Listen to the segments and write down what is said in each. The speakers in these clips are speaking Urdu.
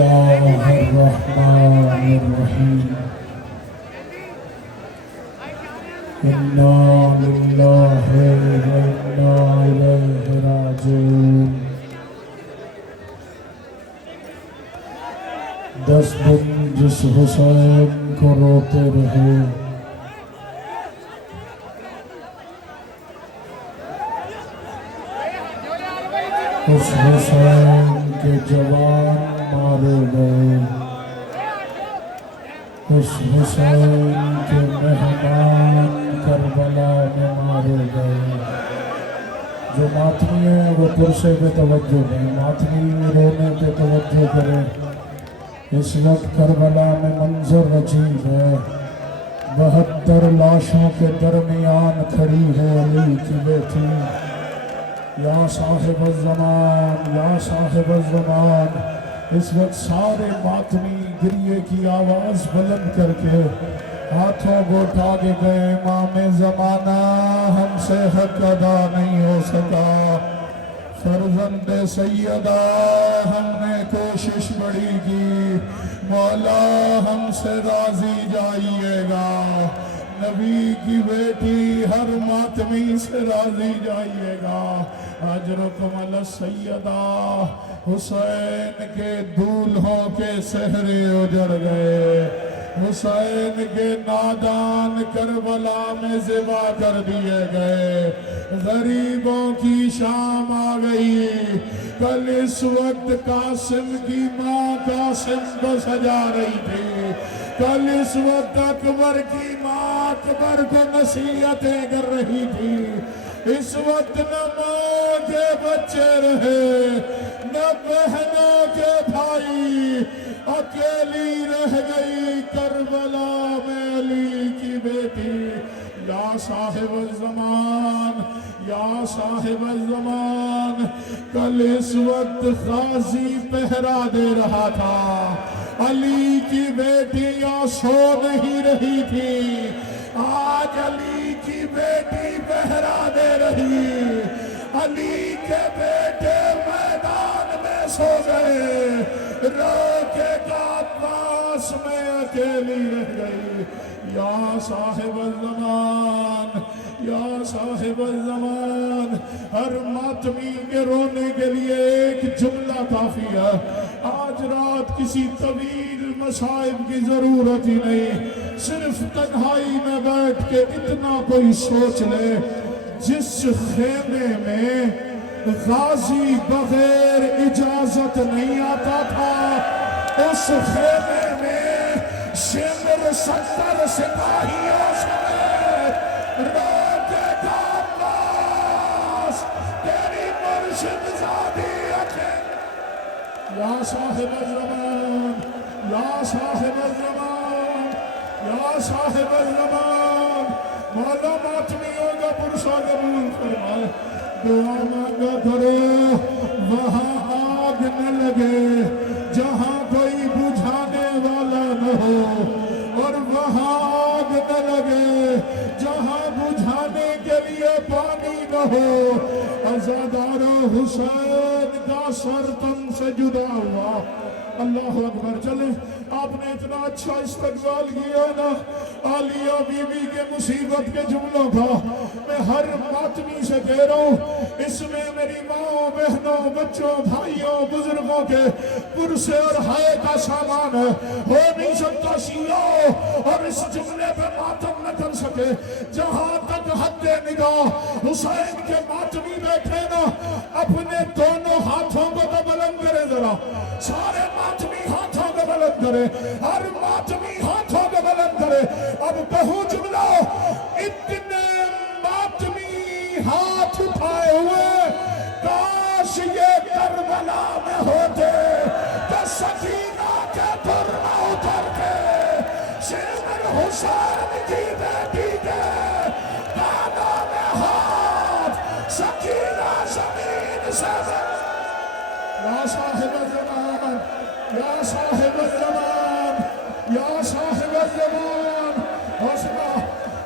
اللہ الرحمن الرحیم انا للہ و انا الیہ راجعون 10 دن جس حسین کو روتے رہے اس حسین کے جوان مارے گئے اس حسین کے مہمان کربلا میں مارے گئے جو ماتمی ہیں وہ پرسے پہ توجہ دیں ماتمی رونے پہ توجہ کریں اس وقت کربلا میں منظر عجیب ہے 72 لاشوں کے درمیان کھڑی ہے علی کی بیٹی یا صاحب الزمان یا صاحب الزمان اس وقت سارے ماتمی گریے کی آواز بلند کر کے ہاتھوں کو اٹھا کے گئے امام زمانہ ہم سے حق ادا نہیں ہو سکا فرزند سیدہ ہم نے کوشش بڑی کی مولا ہم سے راضی جائیے گا نبی کی بیٹی ہر ماتمی سے راضی جائیے گا اجرکم علی السیدہ حسین کے دولہوں کے سہرے اجڑ گئے حسین کے نادان کربلا میں ذبح کر دیے گئے غریبوں کی شام آ گئی کل اس وقت قاسم کی ماں قاسم کو سجا رہی تھی کل اس وقت اکبر کی ماں اکبر کو نصیحتیں کر رہی تھی اس وقت نہ ماں کے بچے رہے نہ بہنوں کے بھائی اکیلی رہ گئی کربلا میں علی کی بیٹی یا صاحب الزمان یا صاحب الزمان کل اس وقت غازی پہرا دے رہا تھا علی کی بیٹیاں سو نہیں رہی تھی آج علی کی بیٹی پہرا دے رہی علی کے بیٹے میدان میں سو گئے روکے کا پاس میں اکیلی رہ گئی یا صاحب الزمان یا صاحب الزمان ہر ماتمی کے رونے کے لیے ایک جملہ کافی ہے آج رات کسی طویل مصائب کی ضرورت ہی نہیں صرف تنہائی میں بیٹھ کے اتنا کوئی سوچ لے جس خیمے میں غازی بغیر اجازت نہیں آتا تھا اس خیمے میں شمر 70 سپاہیوں سمیت روکے کا عباس تیری مرشد زادی اکھیں یا صاحب الزمان یا صاحب الزمان یا صاحب الزمان مولا ماتمیوں کا پرسہ قبول فرمائے دعا مانگا کرو وہاں آگ نہ لگے جہاں کوئی بجھانے والا نہ ہو اور وہاں آگ نہ لگے جہاں بجھانے کے لیے پانی نہ ہو عزادار حسین کا سر تن سے جدا ہوا اللہ اکبر چلیں آپ نے اتنا اچھا استقبال کیا نا عالیہ بی بی کے مصیبت کے جملوں کا میں ہر ماتمی سے کہہ رہا ہوں اس میں میری ماں بہنوں بچوں بھائیوں بزرگوں کے پرسے اور ہائے کا سامان ہے ہو نہیں سکتا شیعہ اور اس جملے پہ ماتم نہ کر سکے جہاں تک حد نگاہ حسین کے ماتمی بیٹھے نا اپنے دونوں ہاتھوں کو تو بلند کرے ذرا سارے ماتمی ہاتھوں کو بلند کرے ہر ماتمی ہاتھوں کو بلند کرے اب کہوں جملہ اتنے ماتمی ہاتھ اٹھائے ہوئے کاش یہ کربلا میں ہوتے تو سکینہ کے پر نہ اتر کے شمر حسین کی بیٹی کے کانوں میں ہاتھ سکینہ زمین سے یا صاحب الزمان یا صاحب الزمان یا صاحب الزمان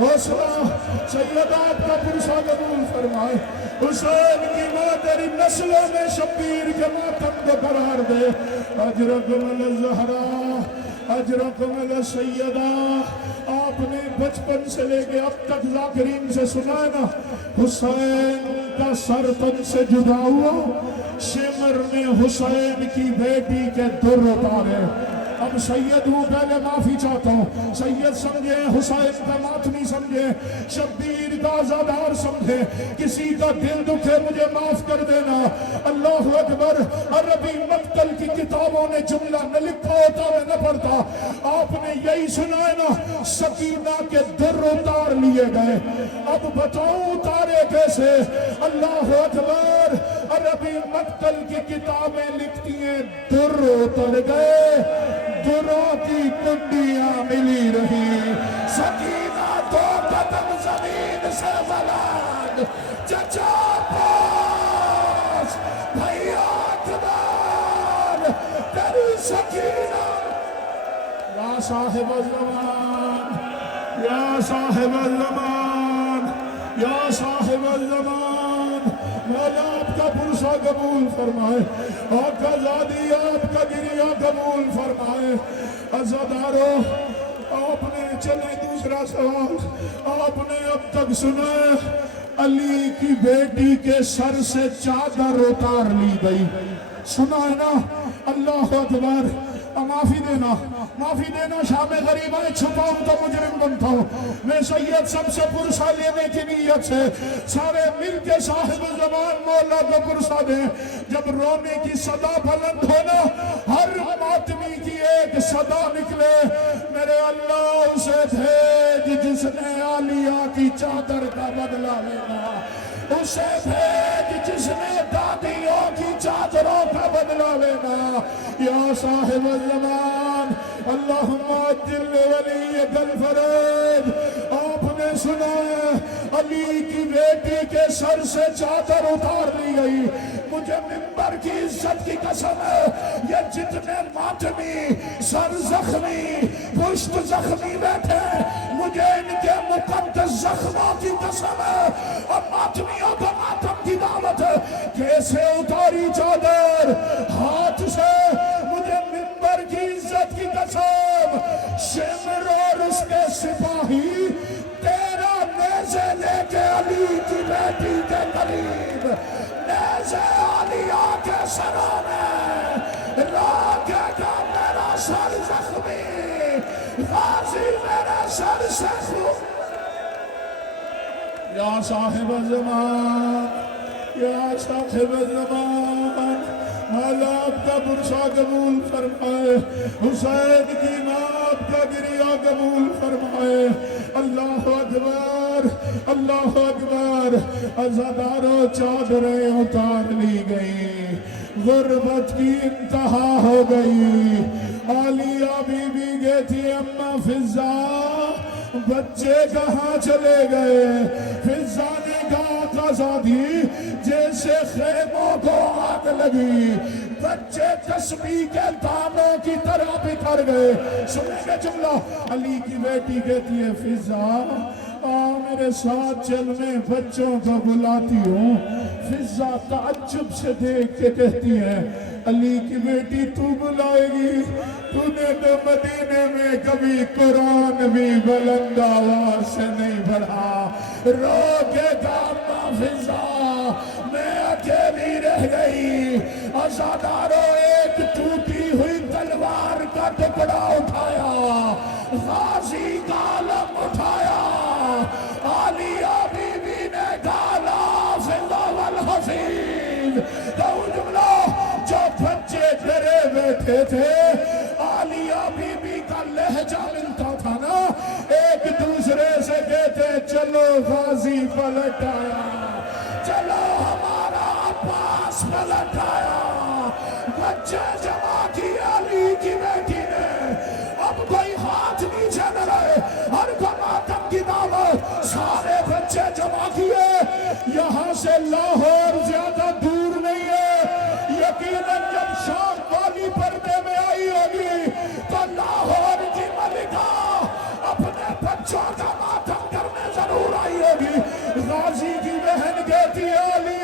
حوصلہ سیدات کا پرسہ قبول فرمائے حسین کی ماں تیری نسلوں میں شبیر کے ماتم کو قرار دے. اجرکم الزہرا اجرکم السیدہ. آپ نے بچپن سے لے کے اب تک ذاکرین سے سنا نا حسین کا سر تن سے جدا ہوا, شمر نے حسین کی بیٹی کے در اتارے. اب سید ہوں, پہلے معافی چاہتا ہوں. سید سمجھے, حسین کا ماتمی سمجھے, شبیر کا آزادار سمجھے, کسی کا دل دکھے مجھے معاف کر دینا. اللہ اکبر. عربی مقتل کی کتابوں نے جملہ نہ لکھا ہوتا میں نہ پڑھتا. آپ نے یہی سنا ہے نا, سکینہ کے در اتار لیے گئے. اب بتاؤں اتارے کیسے؟ اللہ اکبر. عربی مقتل کی کتابیں لکھتی ہیں در اتر گئے, دروں کی کنڈیاں ملی رہی. سکینہ دو قدم زمین سے بلند, چچا پاس بھیا اکبر تیری سکینہ. یا صاحب الزمان, یا صاحب الزمان, یا صاحب الزمان, مولا آپ کا پرسہ قبول فرمائے, آقا زادی آپ کا گریہ قبول فرمائے. عزادارو, آپ نے چلے دوسرا سوال. آپ نے اب تک سنا علی کی بیٹی کے سر سے چادر اتار لی گئی, سنا ہے نا؟ اللہ اکبر. معافی دینا, معافی دینا. شام غریب آئے چھپاؤں تو مجرم بنتا ہوں. میں سید سب سے پرسہ لینے کی نیت سے سارے مل کے صاحب زمان مولا کو پرسہ دیں. جب رونے کی صدا بلند ہونا, ہر ماتمی کی ایک صدا نکلے, میرے اللہ اسے بھیج جس نے عالیہ کی چادر کا بدلہ لینا, اسے بھیج جس نے دادیوں کی چادروں کا بدلہ لینا. یا صاحب الزمان, اللہم عجل ولیک الفرج. آپ نے سنا علی کی بیٹی کے سر سے چادر اتار لی گئی. مجھے منبر کی عزت کی قسم ہے, یہ جتنے ماتمی سر زخمی پشت زخمی بیٹھے, مجھے ان کے مقدس زخموں کی قسم ہے. اور ماتمیوں کو ماتم کی دعوت ہے, کیسے اتاری چادر ہاتھ سے, مجھے منبر کی عزت کی قسم. شمر اور اس کے سپاہی 13 نیزے لے کے علی کی بیٹی کے قریب, نیزے عالیہ کے سروں میں راکے کا میرا سر زخمی, غازی میرے سر سے خون. یا صاحب الزمان, یا صاحب الزمان, مولا آپ کا پرسہ قبول فرمائے, حسین کی ماں آپ کا گریہ قبول فرمائے. اللہ اکبر, اللہ اکبر. عزادارو, چادریں اتار لی گئی, غربت کی انتہا ہو گئی. عالیہ بی بی گئی تھی اماں فضا, بچے کہاں چلے گئے؟ فضا نے کہا آقا زادی جیسے خیموں کو آگ لگی, بچے تسبیح کے دانوں کی طرح بکھر گئے. سنیں گے جملہ, علی کی بیٹی کہتی ہے فضا میرے ساتھ چل, میں بچوں کو بلاتی ہوں. فضا تعجب سے دیکھ کے کہتی ہے علی کی بیٹی تو بلائے گی, تو نے تو مدینے میں کبھی قرآن بھی بلند آواز سے نہیں پڑھا. رو کے کہا فضا میں اکیلی رہ گئی. عزادارو, ایک ٹوٹی ہوئی تلوار کا ٹکڑا اٹھایا, غازی کا علم اٹھایا. عالیہ بی بی نے کہا فضا والحفیظ, تو جملہ جو بچے ڈرے بیٹھے تھے, عالیہ بی بی کا لہجہ ملتا تھا نا, ایک دوسرے سے کہتے چلو غازی پلٹ آیا, چلو ہمارا عباس پلٹ آیا. بچے جمع کی علی کی بیٹی نے, اب کوئی ہاتھ نیچے نہ رہے, ہر کا ماتم کی دعوت. سارے بچے جمع کیے, یہاں سے لاہور زیادہ دور نہیں ہے. یقیناً جب شام والی پردے میں آئی ہوگی تو لاہور کی ملکہ اپنے بچوں کا ماتم کرنے ضرور آئی ہوگی. غازی کی بہن کہتی ہے علی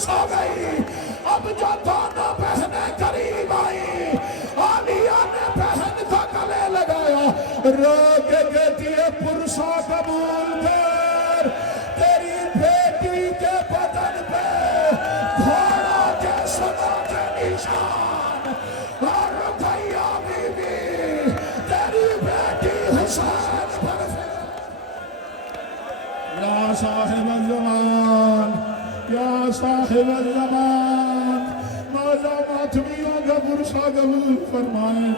مجلس ہو گئی. اب جو دونوں بہنیں قریب آئی, عالیہ نے بہن کا گلے لگایا, رو کے کہتی ہے پرسا قبول کر, تیری بیٹی کے بدن پہ گھوڑا کے سنا کے نشان, اور رقیہ بی بی تیری بیٹی حسین پر یا صاحب الزمان, یا صاحب الزمان, مولا ماتمیوں کا پرسا قبول فرمائے,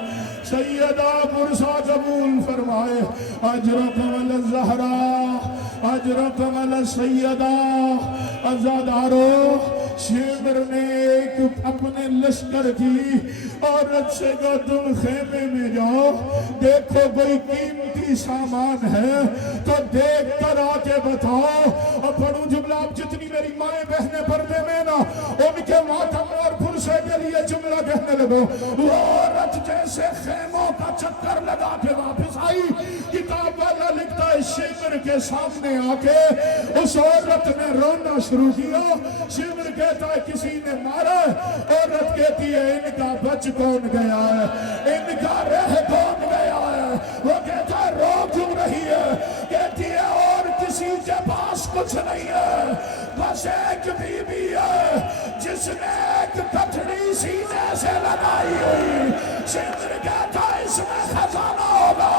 سیدہ پرسا قبول فرمائے. اجرکم الزہرا, اجرکم السیدہ, عزادارو, شمر نے ایک اپنے لشکر کی عورت سے کہا تم خیمے میں جاؤ, دیکھو کوئی قیمتی سامان ہے تو دیکھ کر آ کے بتاؤ. اور پڑھوں جملہ, آپ جتنی میری مائیں بہنیں پردے میں نا, ان کے ماتم اور پرسے کے لیے جملہ کہنے لگو. وہ عورت جیسے خیموں کا چکر لگا کے واپس آئی, کتاب والا لکھتا ہے شمر کے سامنے آ کے اس عورت نے رونا شروع کیا. شمر کہتا ہے کسی نے مارا, عورت کہتی ہے ان کا بچ کون گیا ہے, ان کا رہ کون گیا ہے. وہ کہتا ہے رو کیوں رہی ہے, کہتی ہے اور کسی کے پاس کچھ نہیں ہے, بس ایک بی بی ہے جس نے ایک کٹڑی سینے سے لگائی ہوئی. شمر کہتا ہے اس میں خزانہ ہوگا.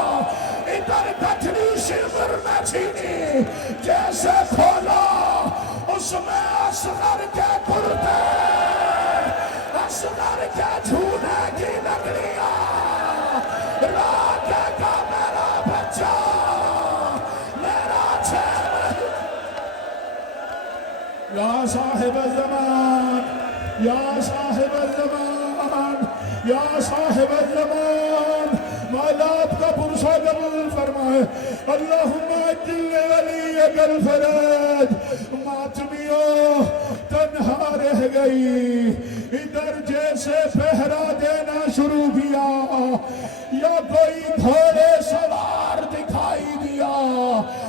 ادھر کٹڑی شمر نے چھینی, جیسے کھولا اس میں اصغر کے کرتے, اصغر کے جھونے کی لکڑیاں, راکے کا میرا بچہ, میرا چین. یا صاحب الزمان, یا صاحب الزمان, یا صاحب الزمان, مولا آپ کا پرسا قبول فرمائے. اللہم اجل ولیک الفرج. ماتمیوں تنہا رہ گئی, ادھر جیسے پہرا دینا شروع کیا یا کوئی گھوڑے سوار دکھائی دیا.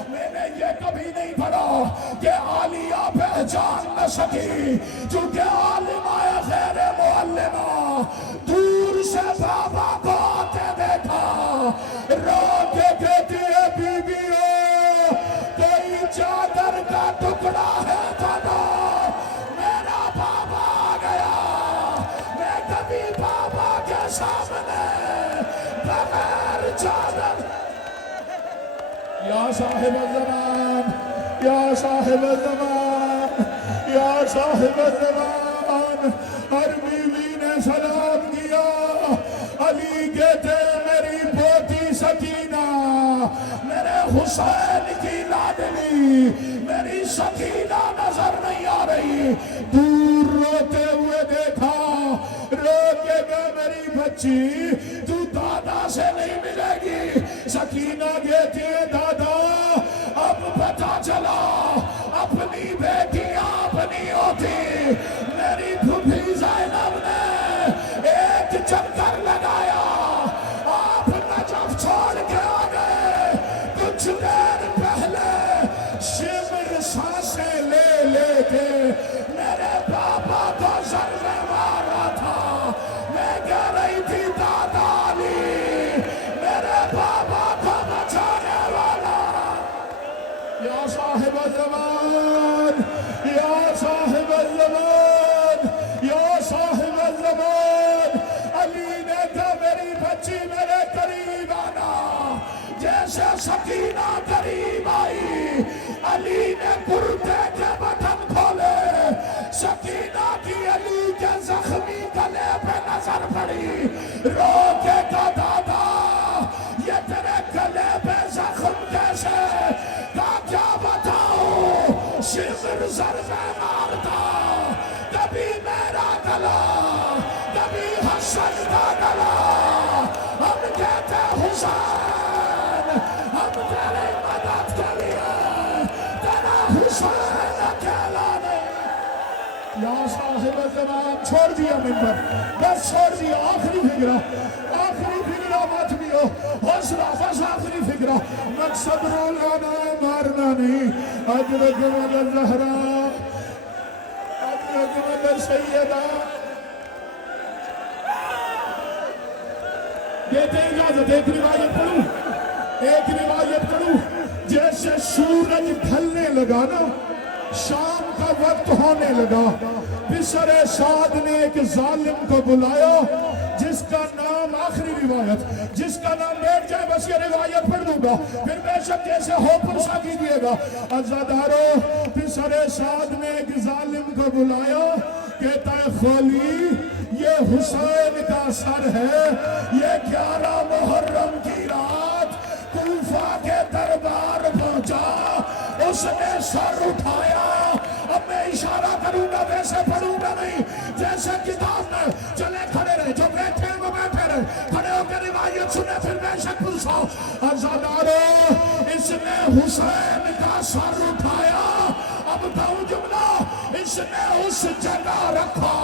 میں نے یہ کبھی نہیں پڑھا کہ عالیہ پہچان نہ سکی, چونکہ عالمہ غیر معلمہ دور سے بابا کو آتے دیکھا. رو کے کہتی ہے بی بیو کوئی چادر کا ٹکڑا ہے پتا, میرا بابا آ گیا. میں کبھی بابا کے سامنے بغیر چادر. یا صاحب الزمان, یا صاحب الزمان, یا صاحب الزمان. ہر بیوی نے سلام کیا. علی کہتے میری پوتی سکینہ, میرے حسین کی لاڈلی, میری سکینہ نظر نہیں آ رہی. دور روتے ہوئے دیکھا, رو کے کہا میری بچی تو دادا سے نہیں ملے گی. سکینہ کہتی ہے دادا اب پتا چلا اپنی بیٹیاں اپنی ہوتی. میری پھوپھی زینب نے ایک چکر لگایا, آپ نجف چھوڑ کے آ گئے. کچھ دیر پہلے شمر سانسیں لے لے کے میرے بابا کو ضربے مارا تھا. میں کہہ رہی تھی دادا علی میرے بابا کو بچانے والا. یا صاحب الزمان, یا صاحب الزمان, یا صاحب الزمان. علی نے کہا میری بچی میرے قریب آنا. جیسے سکینہ قریب آئی, علی نے کرتے کے بٹن کھولے. سکینہ کی علی کے زخمی گلے پہ نظر پڑی. رو کے کہا دادا یہ تیرے گلے پہ زخم کیسے, کہا کیا بتاؤں, شمر ضربے مارتا, کبھی میرا گلا کبھی حسن کا گلا. ہم کہتے حسین ہم تیرے مدد کے لیے, تیرا حسین اکیلا نہیں. یا صاحب الزمان, چھوڑ دیا منبر, بس چھوڑ دیا. آخری فکرہ, آخری فکرہ مت بھی ہو, حوصلہ بس آخری فکرہ. مقصد رولانا ہے مارنا نہیں. اجرکم الزہرا, اجرکم سیدہ دیتے اجازت ایک روایت پڑھوں جیسے سورج ڈھلنے لگا نا شام کا وقت ہونے لگا بسر سعد نے ایک ظالم کو بلایا جس کا نام آخری روایت جس کا نام بیٹھ جائے بس یہ روایت پڑھ دوں گا پھر بے شک جیسے ہو پرسا کیجئے گا عزادارو بسر سعد نے ایک ظالم کو بلایا کہتا ہے خالی یہ حسین کا سر ہے یہ 11 محرم کی رات کوفہ کے دربار پہنچا اس نے سر اٹھایا اب میں اشارہ کروں گا ویسے پڑھوں گا نہیں جیسے کتاب میں چلے کھڑے رہے جو بیٹھے ہیں وہ بیٹھے رہے کھڑے ہو کے روایت سنے پھر بے شک پوچھو عزادارو اس نے حسین کا سر اٹھایا اب بہو جملہ اس نے اس جگہ رکھا